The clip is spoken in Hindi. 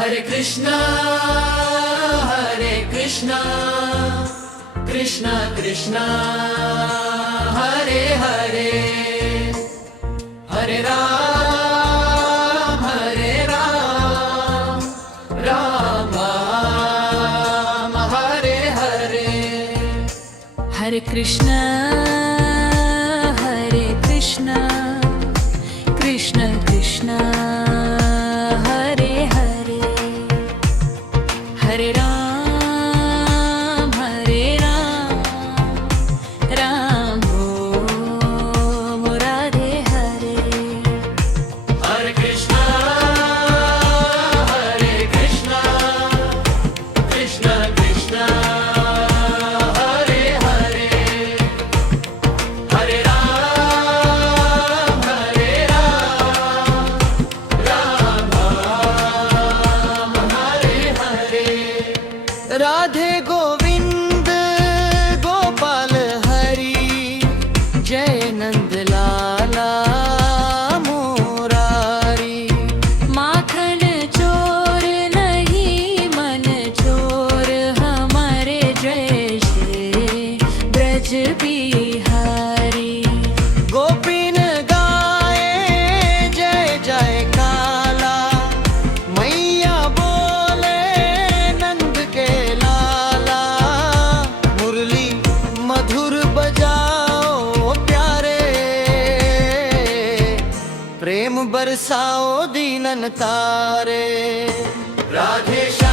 Hare Krishna, Hare Krishna, Krishna Krishna, Hare Hare, Hare Ram, Hare Ram, Ram Ram, Hare Hare. Hare Krishna, Hare Krishna, Krishna Krishna, Hare Hare, Hare Ram, Hare Ram, Ram Om Radhe Hare. Hare Krishna, Hare Krishna, Krishna Krishna, Hare Hare, Hare Ram, Hare Ram, Ram Ram, Hare Hare. Radhe Govind Gopal Hari, जय नंद लाला मुरारी। माखन चोर नहीं मन चोर, हमारे जय श्री ब्रज बिहारी। गोपीन गाए जय जय काला, मैया बोले नंद के लाला। मुरली मधुर बजाओ प्यारे, प्रेम बरसाओ दीनन तारे। राधे श्याम